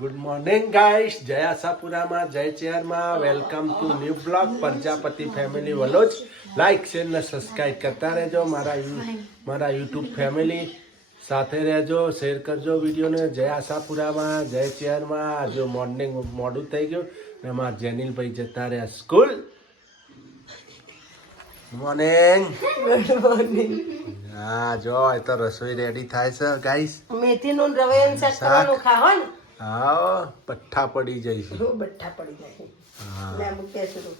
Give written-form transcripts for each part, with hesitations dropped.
Good morning guys, જય આશાપુરામાં, જય ચેરમાં. Welcome to new blog Prajapati family vlogs. Like share ને સબસ્ક્રાઈબ કરતા રહેજો. મારા યુટ્યુબ ફેમિલી સાથે રહેજો, શેર કરજો વિડીયોને. જય આશાપુરામાં, જય ચેરમાં. આજે મોર્નિંગ મોડું થઈ ગયું ને મારા જેનિલભાઈ જતા રહ્યા સ્કૂલ. મોર્નિંગ. Good morning. હા, જો એ તો રસોઈ રેડી થાય છે ગાઈસ. મેથીનું રવૈયાનું શાક કરવાનું ખાવો ને. હા, પઠ્ઠા પડી જાય છે. બઠ્ઠા પડી જાય. હા. લે મૂકે શરૂ.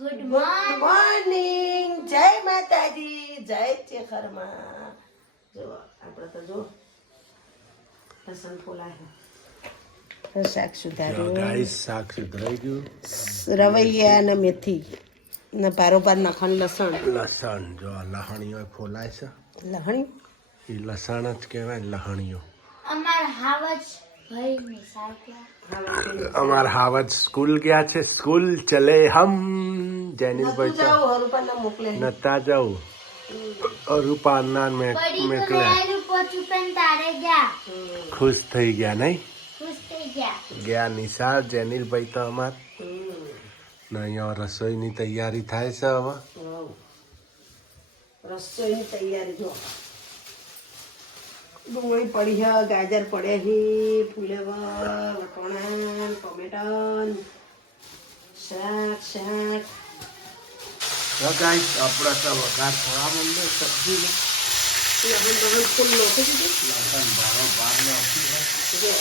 Good morning. જય માતાજી, જય ચેખરમાં. જો આપણે તો જો લસણ ફોલાય શાક સુધાર્યું. ગાઈસ, શાક સુધરાઈ ગયું. રવૈયા ને મેથી ને પારોપાર નાખવાનું લસણ. લસણ જો લહણીઓ ફોલાય છે. લહણી એ લસણ જ કહેવાય, લહણીઓ. અમાર હાવજ સ્કૂલ ગયા છે. સ્કૂલ ચલે હમ. જેનિલભાઈ તો મોકલે નતા જવું. રૂપાના મેકલે ખુશ થઈ ગયા નહીં. ગયા નિશાળ. જેનિલભાઈ તો અમાર ને અહીંયા રસોઈની તૈયારી થાય છે. હવે રસોઈની તૈયારી જો ડુંગળી પડી છે, ગાજર પડે છે, ફુલેવર, વટોણા, ટોમેટા, શાક. ગાઈસ, આપણા તો વઘાર થવા માંડે સબ્જીને. ફૂલ નાખી દીધું. લસણ ભારો બહાર નાખી જો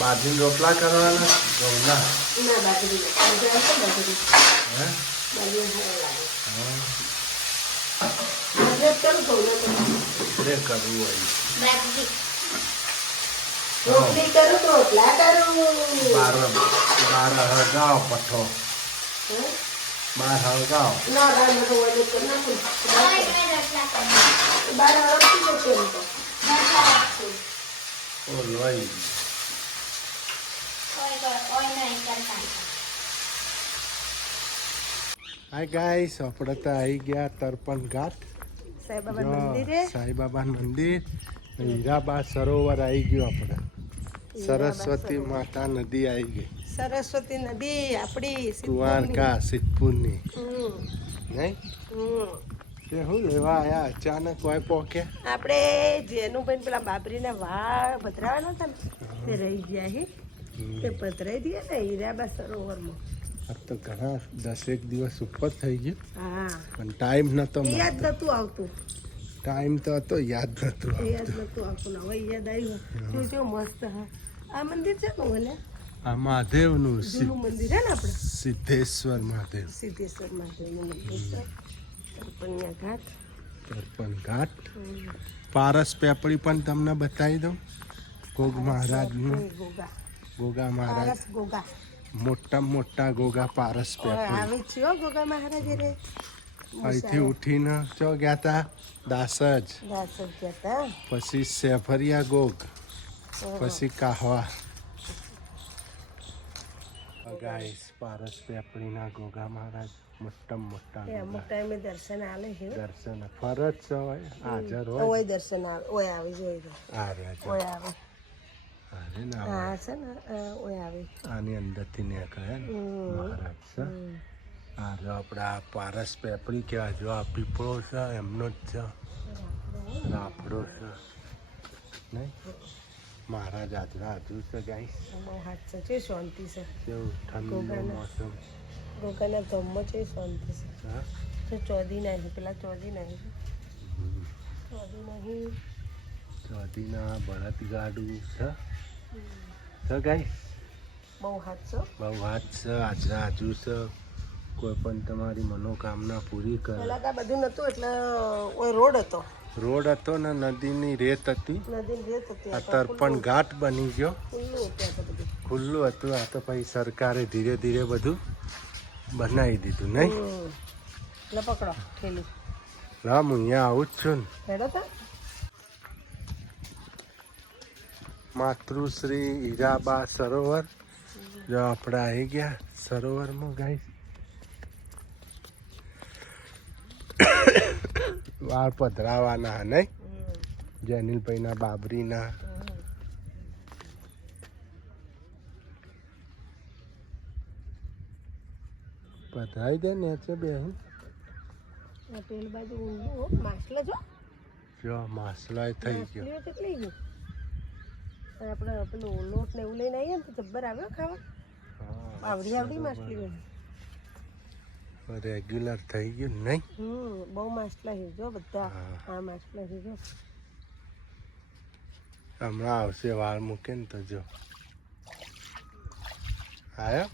બાજરી રોટલા કરવાના ઘઉંના. ના બાજરી બાજરી હે? બાજરી સારા લાગે. બાજરી કરું ઘઉં જે કરવું હોય. રોટલી કરું તો રોટલા કરું. બાર હળગાવ પઠ્ઠો. હે? બાર હળગાવ. ના બાર બધું ઓઇલ કરી નાખું. બાર હળગતી જશે એમ તો. ઓ લોહી. હાય ગાઈસ, આપણે તો આવી ગયા તર્પણ ઘાટ. સાઈબાબા મંદિરે. સાઈબાબા મંદિર. હીરાબા સરોવર આવી ગયું. આપણે સરસ્વતી માતા નદી આવી ગઈ. સરસ્વતી નદી આપણી દ્વારકા સિદ્ધપુરની નહીં. હમ. તે શું લેવા આયા અચાનક હોય પોકે? આપણે જેનુભાઈ પેલા બાબરીના વાળ પધરાવાના હતા ને તે રહી ગયા છે. તે પધરાઈ દઈએ ને હીરાબા સરોવરમાં. આ તો ઘણા 10 દિવસ ઉપર થઈ ગયું, હા પણ ટાઈમ નતો મળતો. યાદ નતું આવતું. ટાઈમ તો હતો, યાદ નતું યાદ આવતું. નતું આવતું ને હવે યાદ આવ્યું. જો જો મસ્ત હા આ મંદિર છે ને ઓલે આ મહાદેવનું જૂનું મંદિર છે ને આપણે સિદ્ધેશ્વર મહાદેવ સિદ્ધેશ્વર મહાદેવનું મંદિર છે. તર્પણિયા ઘાટ. તર્પણ ઘાટ. પારસ પેપડી પણ તમને બતાવી દઉં. ગોગ મહારાજનું. ગોગા ગોગા મહારાજ, પારસ ગોગા મોટા ગોગા પારસ પેપડી. આવે છે હો ગોગા મહારાજ રે. અહીંથી ઉઠીને ચો ગયા તા દાસજ, દાસ ગયા હતા. પછી સેફરિયા ગોગ, પછી કાહવા. ગાઈસ, પારસ પેપડીના ગોગા મહારાજ મોટા એ અમુક ટાઈમે દર્શન આલે છે. દર્શન ફરજ છે હોય, હાજર હોય. ઓય દર્શન આવે ઓય આવી જોઈએ. આ રહ્યા ઓય આવે અરે ના હા છે ને ઓય આવે. આની અંદરથી નીકળે ને મહારાજ છે. હા, જો આપણે આ પારસ પેપડી કહેવાય. જો આ પીપળો છે એમનો જ છે, રાફડો છે નહીં. મહારાજ હાજરા હજુ છે ગાઈસ. બહુ હાથ છે જે શાંતિ છે. કેવું ઠંડુ મોસમ. ગોગાના ધમમાં છે શાંતિ છે. હા, જો ચોધી નહીં પેલા ચોધી નહીં ચોધી નહીં. ચોધીના બળદ ગાડું છે ગાઈસ. બહુ હાથ છે. બહુ હાથ છે, હાજરા હજુ છે. કોઈ પણ તમારી મનોકામના પૂરી કરે. પેલા તો બધું નતું એટલે ઓય રોડ હતો. રોડ હતો ને નદીની રેત હતી. નદી રેત હતી. આ તર્પણ ઘાટ બની ગયો. ખુલ્લું હતું આ તો બધું. ખુલ્લું હતું. આ તો પછી સરકારે ધીરે ધીરે બધું બનાવી દીધું નહીં. એટલે પકડો ઠેલી. રામ, હું અહીંયા આવું જ છું ને. હેડો તા માતૃશ્રી હીરાબા સરોવર. જો આપણે આવી ગયા સરોવરમાં ગાઈસ. વાળ પધરાવાના નહીં જેનિલભાઈના બાબરીના. પધરાવી દે ને છે બેન. પેલ બાજુ ઊંધું માછલા જો માસલો થઈ ગયો. માછલીઓ કેટલી ગઈ આપણે પેલું લોટ ને એવું લઈને આવીએ ને તો જબ્બર આવ્યો ખાવા. આવડી આવડી માછલીઓ રેગ્યુલર થઈ ગયું નહીં. બહુ માછલા છે જો બધા. હા માછલા છે જો. હમણાં આવશે વાળ મૂકે ને તો જો આયો.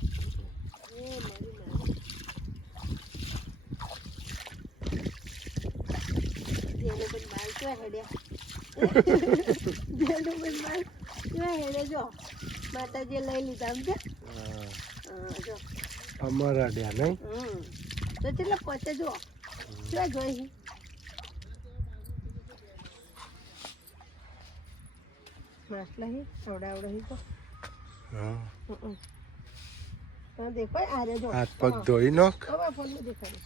માતાજી લઈ લીધા આમ છે જો અમારા ડ્યા નહીં. તો કેટલા પહોંચે જો ક્યાં જોઈ માછલા હી આવડા આવડા હી તો. હા દેખો આ રે જો હાથ પગ ધોઈ નાખ. હવે ફોન માં દેખાય.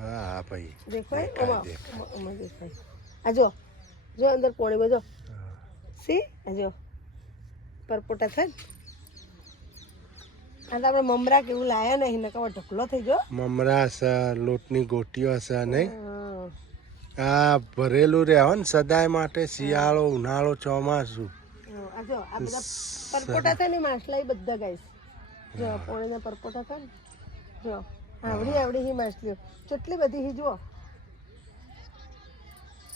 હા ભાઈ દેખાય ઓમાં દેખાય. આ જો જો અંદર પોણીમાં જો સી આ જો પરપોટા થાય. આ તો આપણે મમરા કેવું લાયા નહીં નકા ઢકલો થઈ ગયો. મમરા છે લોટની ગોટીઓ છે નહીં. આ ભરેલું રહે ને સદાય માટે શિયાળો ઉનાળો ચોમાસું. આ જો આ બધા પરપોટા થાય ને માછલા બધા ગાઈસ જો પોણીના પરપોટા થાય ને જો આવડી આવડી હી માછલીઓ કેટલી બધી હી જુઓ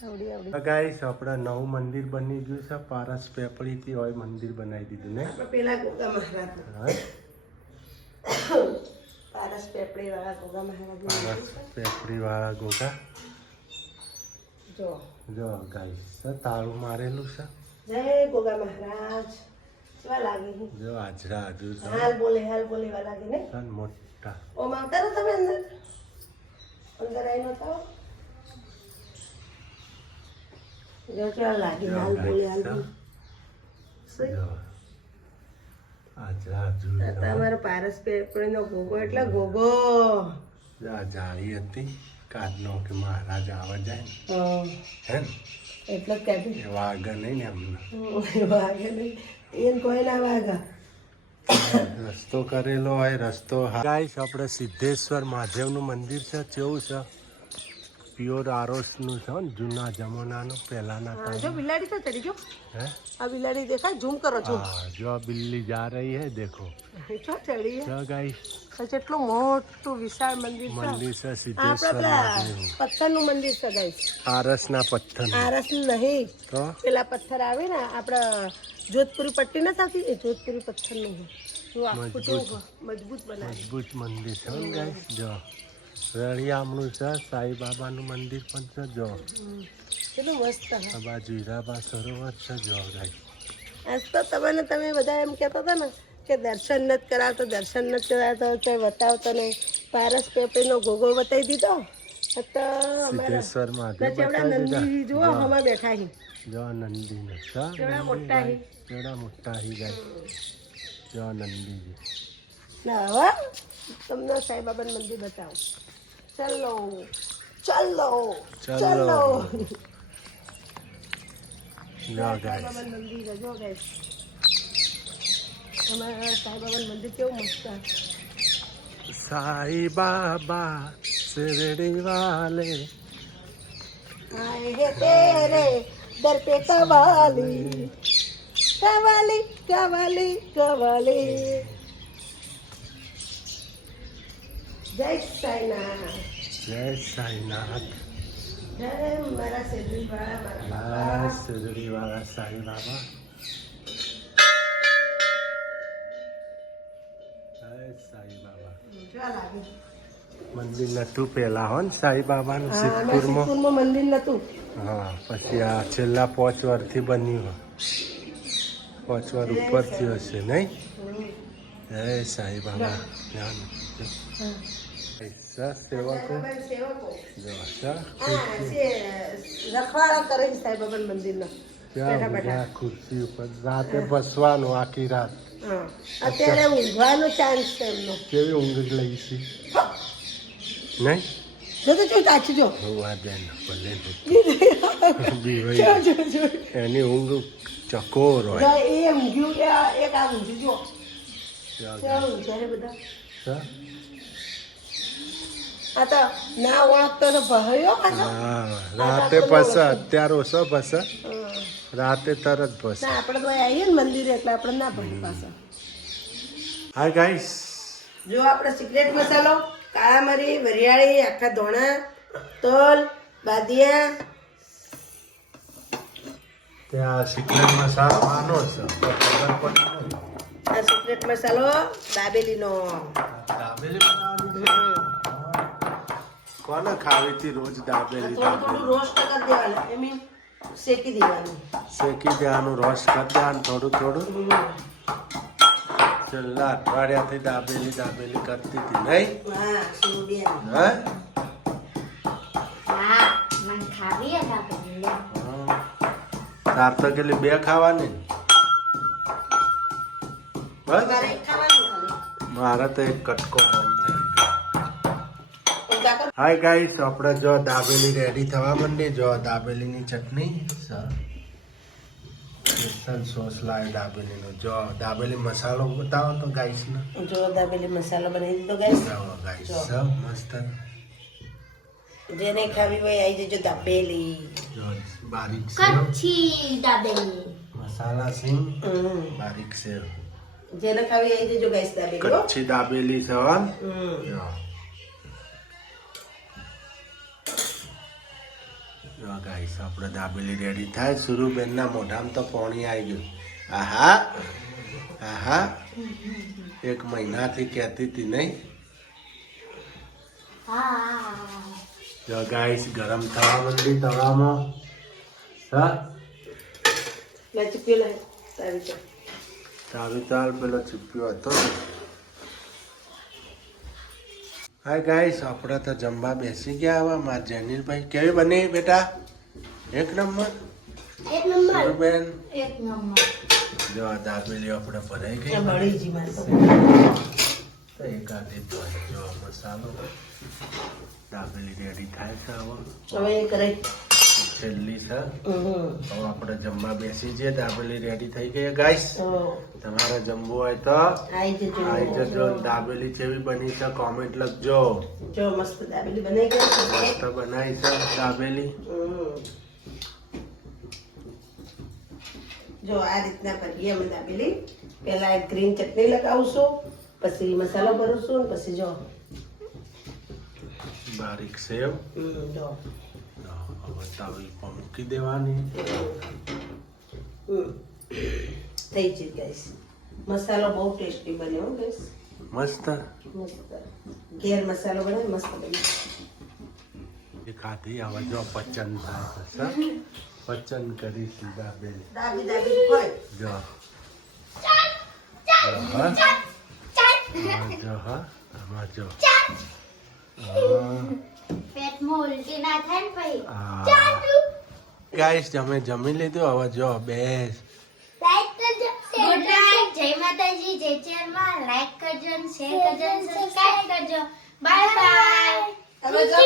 આવડી આવડી. ગાઈસ આપણા નવું મંદિર બની ગયું છે. પારસ પેપડી થી હોય મંદિર બનાવી દીધું ને પેલા ગોગા મહારાજ પારસ પેપડી વાળા ગોગા મહારાજ. પારસ પેપડી વાળા ગોગા જો જો ગાઈસ તાળું મારેલું છે. જય ગોગા મહારાજ. કેવા લાગે જો આજરા હજુ હાલ બોલે વાલા લાગે ને મોટા. ઓ માતા રો તમે અંદર આઈ નતો જો કેવા લાગે હાલ બોલે આજરા હજુ તમારો પારસ પેપડીનો ગોગો એટલે ગોગો જાળી હતી કાઢનો કે મહારાજ આવવા જાય હે ને એટલે જ કહેતી વાઘ નહીં ને એમને વાગે નહીં એને કોઈ ના વાગા. રસ્તો કરેલો હોય રસ્તો. ગાઈસ આપણે સિદ્ધેશ્વર મહાદેવનું મંદિર છે. કેવું છે પ્યોર આરોસનું છે ને જૂના જમાનાનું પહેલાના. જો બિલાડી તો ચડી ગયો. હે આ બિલાડી દેખાય ઝૂમ કરો છો. हाँ जो बिल्ली जा रही है देखो. છો ચડી क्या गाइस કેટલું મોટું વિશાળ મંદિર છે. मंदिर से આપણે सिद्धेश्वर પેલા महादेव પથ્થરનું મંદિર છે ગાઈસ. आरसना पत्थर આરસનું નહીં तो પેલા પથ્થર આવે ને આપણા જોધપુરી પટ્ટી નથી આવતી એ જોધપુરી પથ્થરનું છે. જો આખું કેવું મજબૂત બનાવે. मजबूत मंदिर है गाइस. जो રળિયામણું છે સાઈ બાબાનું મંદિર પણ છે. જો કેટલું મસ્ત છે. આ બાજુ હીરાબા સરોવર છે. જો ગાઈસ આજ તો તમે બધા એમ કહેતા હતા ને કે દર્શન નથી કરાવતો તો બતાવતો નહીં. પારસ પેપડીનો ગોગો બતાવી દીધો તો સિદ્ધેશ્વર મહાદેવ ચેવડા નંદી જુઓ હમણાં બેઠા હી. જો નંદી ને કેવડા મોટા હી. કેવડા મોટા હી ગાઈસ. જો નંદીજી ના હવે તમને સાંઈબાબાનું મંદિર બતાવો. ચલો ચલો ચલો જો ગાઈસ સાંઈબાબાનું મંદિર જો ગાઈસ. અમારા સાંઈબાબાનું મંદિર કેવું મસ્ત છે. साई बाबा शिरडी वाले आए हैं तेरे दर पे कवाली कवाली कवाली कवाली. जय साईनाथ. जय साईनाथ. जय मारा शिरडी वाला मारा जय शिरडी वाला साई बाबा. जय साई बाबा. કેવા લાગે. મંદિર નતું પેલા હો ને સાઈ બાબાનું સિદ્ધપુરમાં. સિદ્ધપુરમાં મંદિર નતું. હા પછી આ છેલ્લા 5 વર્ષથી બન્યું. 5 વર્ષ ઉપરથી હશે નહીં. જય સાઈ બાબા. સેવકો જો રખવાડા કરે છે સાંઈબાબાના મંદિરના. ત્યાં બધા ખુરશી ઉપર રાતે બસવાનું આખી રાત. અત્યારે ઊંઘવાનો ચાન્સ છે એમનો. કેવી ઊંઘ લઈ છે નહીં. જો તો જો તાચી જો હોવા દે ને ભલે ને. જો બીવાઈ જો જો એની ઊંઘ ચકોર હોય. જો એ ઊંઘ્યું કે એક આ ઊંઘ્યું જો ચાલ. કેવું ઊંઘ્યા બધા હા? આ તો ના ઓળખતો તો ભયો પાછો હા, રાતે પસે અત્યારે ઓછો પસે રાતે તરત પસે. ના આપણે તો આવીએ ને મંદિરે એટલે આપણે ના ભરી પાછા હાય ગાઈસ, જો આપણે સિક્રેટ મસાલો કાળા મરી વરિયાળી આખા ધોણા તલ બાદિયા ત્યાં સિક્રેટ મસાલો આનો છે ખબર પડી નહીં. આ સિક્રેટ મસાલો દાબેલીનો દાબેલી બનાવવાની છે? કોને ખાવી હતી રોજ દાબેલી? થોડું થોડું રોસ્ટ કરી દેવાનું I mean શેકી દેવાનું શેકી દેવાનું, રોસ્ટ કરી દેવાનું થોડું થોડું. છેલ્લા અઠવાડિયાથી દાબેલી કરતી હતી નહીં? હા સુરબિયા હે? હા મને ખાવી હે દાબેલી લે. હા. તાર તો કેટલી 2 ખાવાની ને? બસ તમારે ખાવાનું ખાલી મારે તો એક કટકો બહુ થઈ ગયો. ઊંધા કર હાય ગાઈસ, આપણે જો દાબેલી રેડી થવા માંડી. જો દાબેલીની ચટણી, સ્પેશિયલ સોસ લાવ્યો દાબેલીનો. જો દાબેલી મસાલો બતાવો તો ગાઈસને. જો દાબેલી મસાલો બનાવી દીધો ગાઈસ જો ગાઈસ, જો. સબ મસ્ત. જેને ખાવી હોય આવી જજો દાબેલી જો બારીક સેવ, કચ્છી દાબેલી. મસાલા સિંગ, હમ. બારીક સેવ, જેને ખાવી આવી જજો ગાઈસ દાબેલી હો. કચ્છી દાબેલી સવાલ. હમ. જો ગાઈસ, આપણે દાબેલી રેડી થાય. સુરુબેનના મોઢામાં તો પાણી આવી ગયું. આહા આહા, 1 મહિનાથી કહેતી હતી નહીં? હા જો ગાઈસ, ગરમ થવા માંડી તવામાં. હા, લે ચૂપ્યો લે તારી ચા. ચાલુ ચાલ, પેલો ચીપ્યો હતો. હાય ગાઈસ, આપણે તો જમવા બેસી ગયા. હવે મારા જેનિલભાઈ કેવી બની બેટા? 1 નંબર. એક નંબર સુરુબેન, એક નંબર. જો આ દાબેલી આપણે ભરાઈ ગઈ. આ બળી જી મારે તો. તો એકાદી તો જો મસાલો દાબેલી રેડી થાય છે. હવે હવે એ કરે છેલ્લી છે. હમ. હવે આપણે જમવા બેસી જઈએ. દાબેલી રેડી થઈ ગઈ ગાઈસ. તો તમારે જમવું હોય તો આવી જજો આવી જજો. દાબેલી કેવી બની છે કોમેન્ટ લખજો. જો મસ્ત દાબેલી બનાવી ગઈ મસ્ત બનાવી છે દાબેલી. હમ. જો આ રીતના કરીએ અમે દાબેલી. પહેલા એક ગ્રીન ચટણી લગાવશું, પછી મસાલો ભરશું ને પછી જો બારીક સેવ. જો હવે તાવલી પર મૂકી દેવાની. હમ. થઈ ગઈ ગાઈસ. મસાલો બહુ ટેસ્ટી બન્યો હો ગાઈસ. મસ્ત. મસ્ત ઘેર મસાલો બનાવે મસ્ત બની. એ ખાધી હવે જો પચન થાય પછી પચન કરીશું દાબેલી. દાબી દાબી હોય જો હા જો હા આમાં જો પેટમાં ઉલટી ના થાય ને ભાઈ. ગાઈસ, અમે જમી લીધું. હવે જો બેસ. Good night. જય માતાજી, જય ચેરમાં. લાઈક કરજો, શેર કરજો, સબસ્ક્રાઇબ કરજો. Bye bye. હવે જો